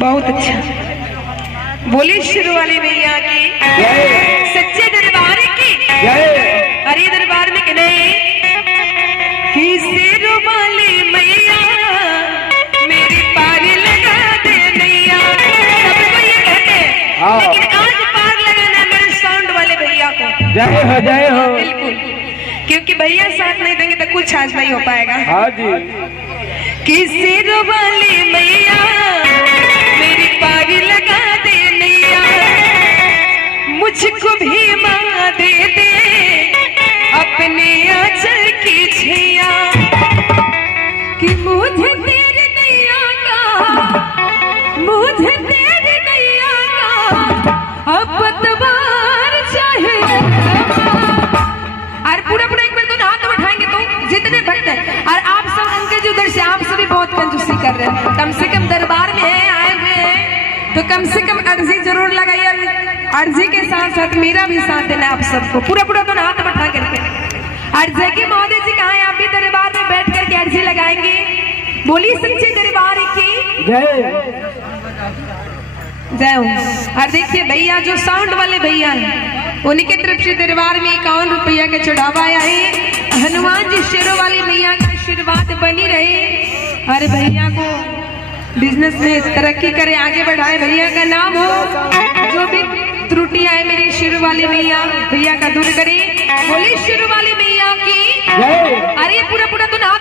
बहुत अच्छा। बोली शुरू वाली मैया की सच्चे दरबार की हरी दरबार में कि नहीं कि शेरों वाली मैया मेरी पारी लगा दे नैया। सबको ये कहते हैं लेकिन आज पार लगाना मेरे साउंड वाले भैया को। जय हो बिल्कुल, क्योंकि भैया साथ नहीं देंगे तो कुछ आज नहीं हो पाएगा। हाँ जी। कि शेरों वाली मैया मेरी पारी लगा दे नैया, मुझको भी माँ दे दे अपने आंचल की छैया। कि मुझे तेरी नैया का, मुझे तेरी नैया का अब पतवार चाहिए। और पूरा पूरा एक बार तो हाथ उठाएंगे तो जितने भक्त हैं। और आप सब अंकल जी उधर से आप सभी बहुत कंजूसी कर रहे हैं। कम से कम दरबार में आए हुए हैं तो कम से कम अर्जी जरूर लगाइए। अर्जी के साथ साथ मेरा भी साथ देना आप सबको। पूरा पूरा तो हाथ उठा करके। और जैकी महोदय जी कहाँ हैं? आप भी दरबार में बैठ करके अर्जी लगाएंगे। बोली सच्चे दरबार की जय हो। और देखिए भैया जो साउंड वाले भैया हैं उनकी तरफ से दरबार में 51 रुपया का चढ़ावा आया है। हनुमान जी शेरों वाली मैया का आशीर्वाद बनी रहे और भैया को बिजनेस में तरक्की करे, आगे बढ़ाए। भैया का नाम हो। जो भी त्रुटियां है मेरी शेरों वाली मैया भैया का दूर करे। बोली शेरों वाली मैया की। अरे पूरा पूरा तो ना